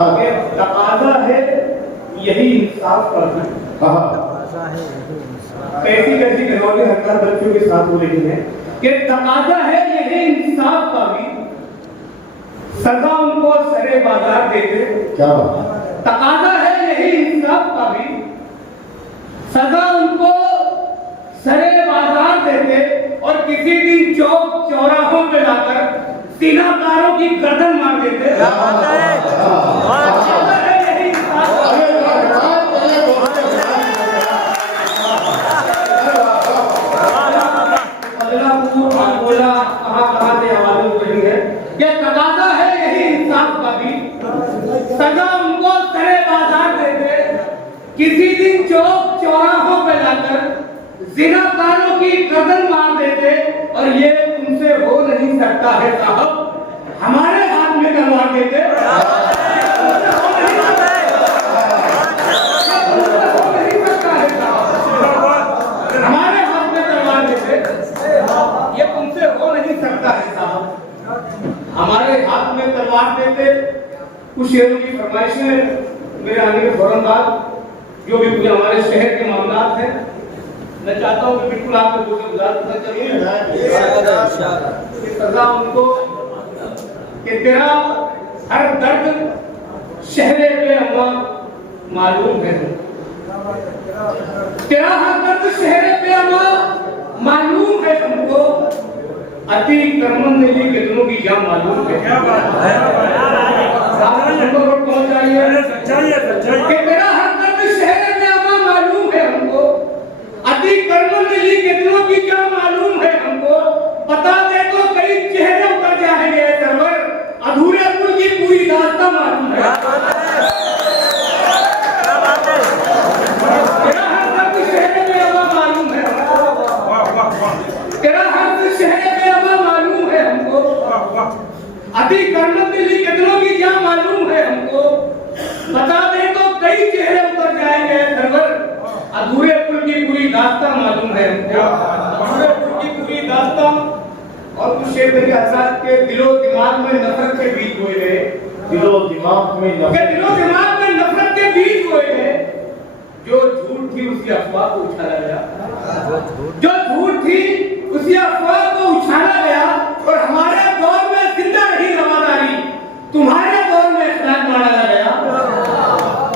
तकाजा है यही इंसाफ का भी। कैसी कैसी घरवाली हरकत बच्चों के साथ हो रही है कि तकाजा है यही इंसाफ का भी, सजा उनको सरे बाजार देते। क्या बात? तकाजा है यही इंसाफ का भी, सजा उनको सरे बाजार देते और किसी दिन चौक चौराहों पे लाकर सीनाकारों की गर्दन मार देते। तकाजा है यही इंसाफ का भी, सजा उनको सरे बाजार देते, किसी दिन चौक चौराहों पे लाकर जिनाकारों की गर्दन मार देते। और ये तुमसे हो नहीं सकता है साहब, हमारे हाथ में तलवार देते। हमारे हाथ में तलवार देते, ये तुमसे हो नहीं सकता है साहब, हमारे हाथ में तलवार देते। कुछ शेरों की फरमाइशें मेरे आने के फौरन बाद जो भी हमारे शहर के मामला हैं, मैं चाहता हूँ कि बिल्कुल आपको गुजारिश सजा उनको कि तेरा हर दर्द शहरे पे अम्मा मालूम है, तेरा हर दर्द शहरे पे अम्मा मालूम है हमको, अति कर्मंदली के दिनों की जान मालूम है। क्या बात है, कि तेरा हर दर्द शहरे पे अम्मा मालूम है हमको, अति कर्मंदली के दिनों की क्या मालूम है हमको, बता दे तो कई चेहरे उतर जाएंगे सरवर, अधूरे पुल की पूरी दास्तां मालूम है। तेरा हर दर्द शहरे पे अम्मा मालूम है, तेरा हर दर्द शहरे पे अम्मा मालूम है हमको, अति कर्मंदली के दिनों की क्या मालूम है हमको, बता दे तो कई चेहरे उतर जाएंगे सरवर, अधूरे पुल की पूरी दास्तां मालूम है हमको, अधूरे पुल की पूरी दास्तां। और कुछ शेर मेरे हजरात के दिलो दिमाग में नफरत के बीज बोए गए, दिलो दिमाग में नफरत के बीज बोए गए, जो झूठ थी उसी अफवाह को उछाला गया, जो झूठ थी उसी अफवाह को उछाला गया। और हमारे दौर में जिंदा रही रवादारी, तुम्हारे दौर में इखलाक मार डाला गया,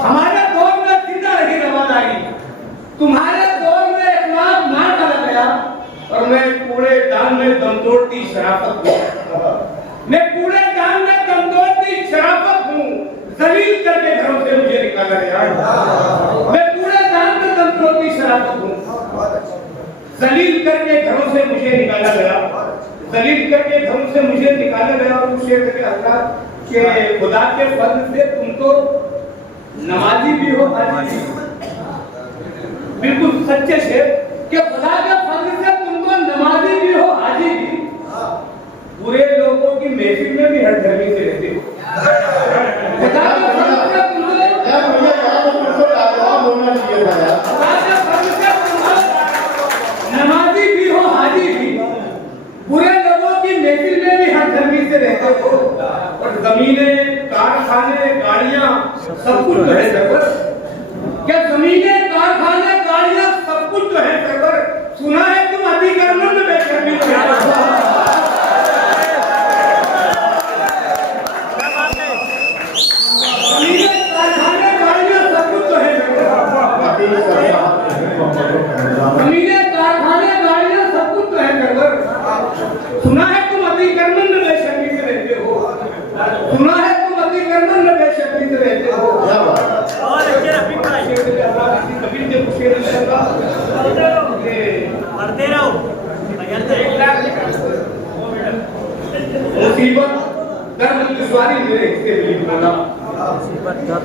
हमारे दौर में जिंदा रही रवादारी, तुम्हारे दौर में इखलाक मार डाला गया। और मैं कूड़े दान में दम तोड़ती शराफत हूँ, मैं कूड़े दान में दम तोड़ती शराफत हूँ, जलील करके घरों से मुझे निकाला गया। मैं कूड़े दान में दम तोड़ती शराफत हूँ, जलील करके घरों से मुझे निकाला गया, जलील करके घरों से मुझे निकाला गया। और उस शेर के हजरात के खुदा के फजल से तुम तो नमाजी भी हो, हाजी भी, बिल्कुल सच्चे शेर कि खुदा के फजल से तुम तो नमाजी भी हो, हाजी भी, बुरे लोगों की महफिल में भी हर धर्मी से रहते हो। खुदा के फजल से तुम तो बोलना चाहिए था यार, खुदा के फजल से तुम तो नमाजी भी हो, हाजी भी, बुरे लोगों की महफिल में भी हर धर्मी से रहते हो। और जमीनें, कारखाने, गाड़ियां सब कुछ है सरवर, क्या जमीनें, कारखाने, गाड़ियां सब कुछ तो है सरवर, सुना है तुम अति कर्मंद बेशर्मी हो। जमीनें, कारखाने, गाड़ियां सब कुछ तो है सरवर, जमीनें, कारखाने, गाड़ियां सब कुछ तो है सरवर, सुना है तुम अति कर्मंद बेशर्मी से रहते हो, सुना है तुम अति कर्मंद बेशर्मी से रहते हो। मुसीबत दर्द दुश्वारी मेरे हिस्से में लिख मौला,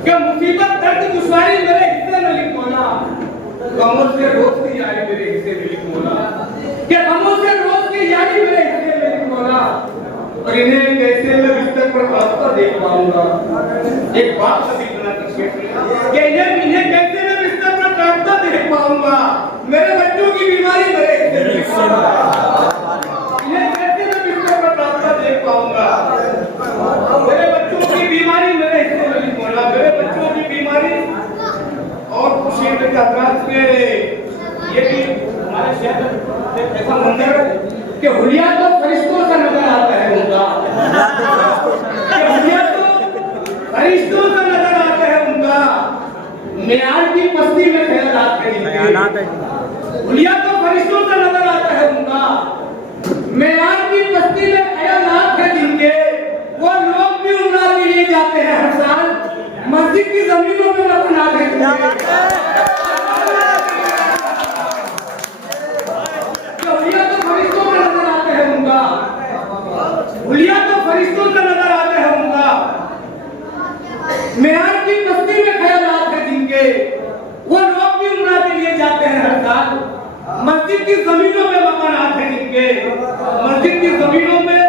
क्या मुसीबत दर्द दुश्वारी मेरे हिस्से में लिख मौला, गमों से रोज की यारी मेरे हिस्से में लिख मौला, क्या गमों से रोज की यारी मेरे हिस्से में लिख मौला। और इन्हें कैसे मैं बिस्तर पर पड़ता देख पाऊंगा, एक बात कभी बना कर इन्हें कैसे मैं बिस्तर पर पड़ता देख पाऊंगा, मेरे बच्चों की बीमारी मेरे हिस्से में लिख मौला, इन्हें कैसे मैं बिस्तर पर पड़ता देख पाऊंगा, मेरे बच्चों की बीमारी मेरे हिस्से में लिख मौला। फरिश्तों से नजर आते हैं उनका, मेयार की पस्ती में ख्यालात है जिनके, हुलिया तो फरिश्तों से नजर आता है उनका, मेयार की पस्ती में ख्यालात है जिनके, वो लोग भी उमरा के लिए जाते हैं हर साल, मस्जिद की जमीनों में अपना देते हैं। हुलिया तो फरिश्तों से नजर आते हैं उनका, हुलिया तो फरिश्तों से नजर आते हैं उनका, मेयार की बस्ती में ख्यालात है जिनके, वो लोग भी उमरा के लिए जाते हैं हर साल, मस्जिद की जमीनों में मकानात है जिनके, मस्जिद की जमीनों में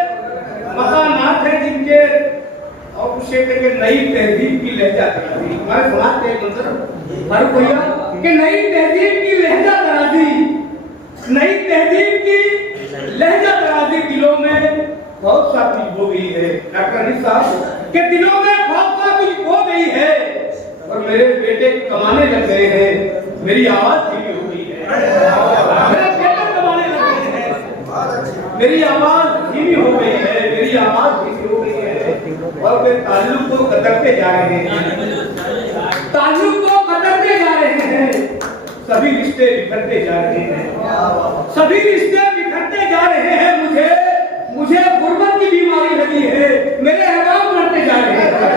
मकानात है जिनके, और उसे के नई तहजीब की लहजा तराजी, हमारे समाज के मतलब हर भैया कि नई तहजीब की लहजा तराजी, नई तहजीब की लहजा तराजी दिलों में बहुत सा कुछ हो गई है डॉक्टर अनिल साहब के दिलों में बहुत सा कुछ हो गई है, और मेरे बेटे कमाने लग गए हैं, मेरी आवाज धीमी हो गई है, मेरे बेटे कमाने लग गए हैं, मेरी आवाज धीमी हो गई है, मेरी आवाज धीमी हो गई है, और वे ताल्लुक को कतरते जा रहे हैं, ताल्लुक को कतरते जा रहे हैं, सभी रिश्ते बिखरते जा रहे हैं, सभी रिश्ते बिखरते जा रहे हैं, मुझे गुर्बत की बीमारी लगी है, मेरे अहबाब मरते जा रहे हैं, सभी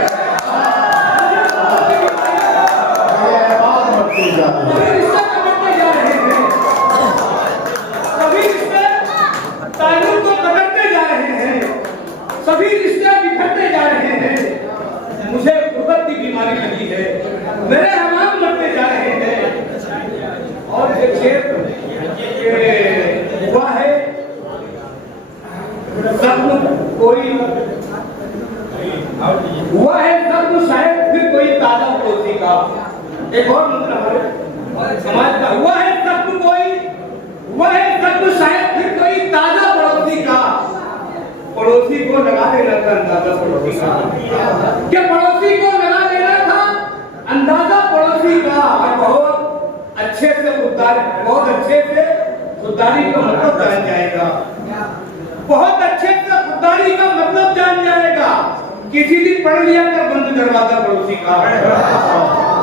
रिश्ते कटते जा रहे हैं, सभी रिश्ते ताल्लुक को कतरते जा रहे हैं, सभी रिश्ते बिखरते जा रहे हैं, मुझे गुर्बत की बीमारी लगी है, मेरे अहबाब मरते जा रहे हैं। और एक शेर हुआ है जख्म कोई हुआ है जख्म शायद फिर कोई ताजा पड़ोसी का, एक और मतलब हमारे समाज का हुआ है जख्म कोई, हुआ है जख्म शायद फिर कोई ताजा पड़ोसी का, पड़ोसी को लगा देना था अंदाजा पड़ोसी का, कि पड़ोसी को लगा देना था अंदाजा पड़ोसी का, और बहुत अच्छे से खुददारी, बहुत अच्छे से खुददारी का मतलब जान जाएगा, बहुत अच्छे से खुददारी का मतलब जान जाएगा, किसी दिन पढ़ लिया कर बंद दरवाजा पड़ोसी का,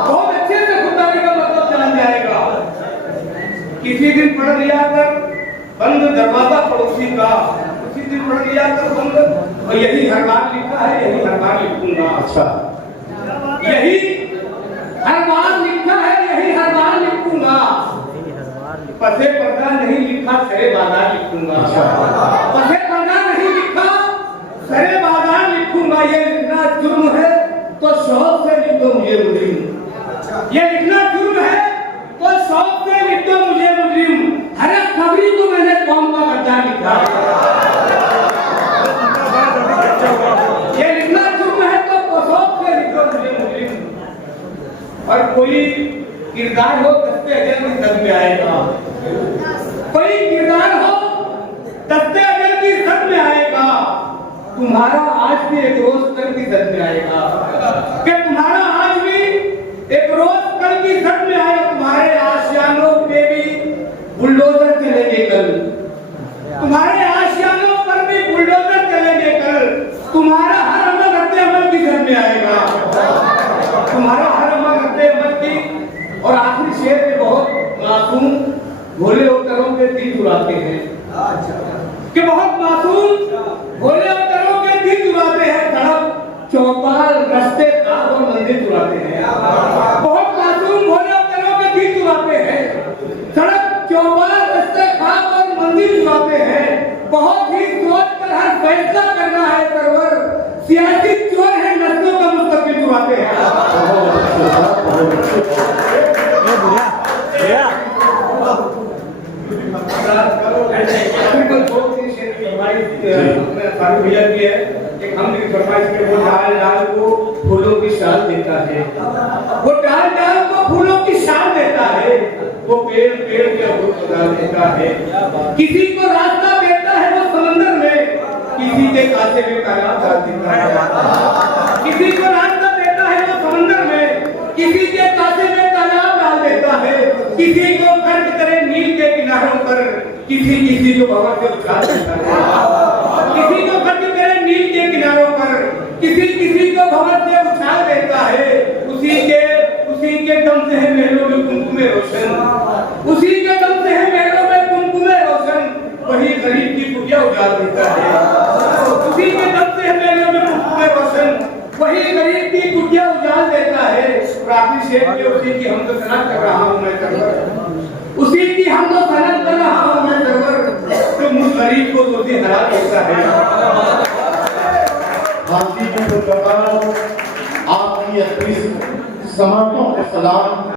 बहुत अच्छे से खुददारी का मतलब जान जाएगा, किसी दिन पढ़ लिया कर बंद दरवाजा पड़ोसी का, किसी दिन पढ़ लिया कर बंद, और यही हर बार लिखा है, यही हर बार लिखूंगा, अच्छा यही हर बार लिखा है, यही हर बार लिखूंगा, पसे पर्दा नहीं लिखा सरे बाजार लिखूंगा, पसे पर्दा नहीं लिखा सरे बाजार लिखूंगा, ये लिखना जुर्म है तो शौक से लिख दो मुझे मुजरिम, ये लिखना जुर्म है तो शौक से लिख दो मुझे मुजरिम, हर एक खबरी को मैंने कौम का गद्दार लिखा, ये लिखना जुर्म है तो शौक से लिख दो मुझे मुजरिम, और कोई किरदार हो दस्ते अजल की जद में आएगा, कोई किरदार हो दस्ते अजल की जद में आएगा, तुम्हारा आज भी एक रोज कल की जद में आएगा, कि तुम्हारा आज भी एक रोज कल की जद में आएगा, तुम्हारे आशियानों पे भी बुलडोजर चलेंगे कल, तुम्हारे आशियानों पर भी बुलडोजर चलेंगे कल, तुम्हारा हर अमल रद्दे अमल की जद में आएगा, तुम्हारा हर अमल रद्दे अमल की। और आखिरी शेर में बहुत मासूम भोले अवतरों के दिल चुराते हैं, कि बहुत मासूम भोले अवतरों के दिल चुराते हैं, सड़क चौपाल रास्ते और मंदिर चुराते हैं, बहुत मासूम भोले अवतरों के दिल चुराते हैं, सड़क चौपाल रास्ते और मंदिर चुराते हैं, बहुत ही सोच कर हर फैसला करना है सरवर, सियासी चोर है नस्लों का मुस्तकबिल चुराते हैं। भैया की है एक हम फरमाइश में वो डाल डाल को फूलों की शाल देता है, वो डाल डाल को फूलों की शाल देता है, वो पेड़ पेड़ के अमरूद बना देता है, किसी को रास्ता देता है वो समंदर में, किसी के कांटे में तालाब डाल देता है, किसी को रास्ता देता है वो समंदर में, किसी के कांटे में तालाब डाल देता है, किसी को खर्च करे नील के किनारों पर, किसी किसी को भवन से उठा देता है, किसी को खर्च करे नील के किनारों पर, किसी किसी को भवन से उठा उछाल देता है, उसी के दम से है महलों में कुमकुमे रोशन, उसी के दम से है महलों में कुमकुमे रोशन, वही गरीब की कुटिया उजाड़ देता है, उसी के दम से है महलों में कुमकुमे रोशन, वही गरीब की कुटिया उजाड़ देता है। प्रार्थी शेख के उसी की हम तो सनत कर रहा हूँ मैं सरवर, उसी की हम तो सनत कर रहा हूँ मैं सरवर, तो मुझ गरीब को रोटी हरा देता है। हाथी की आपकी समर्थों के सलाम।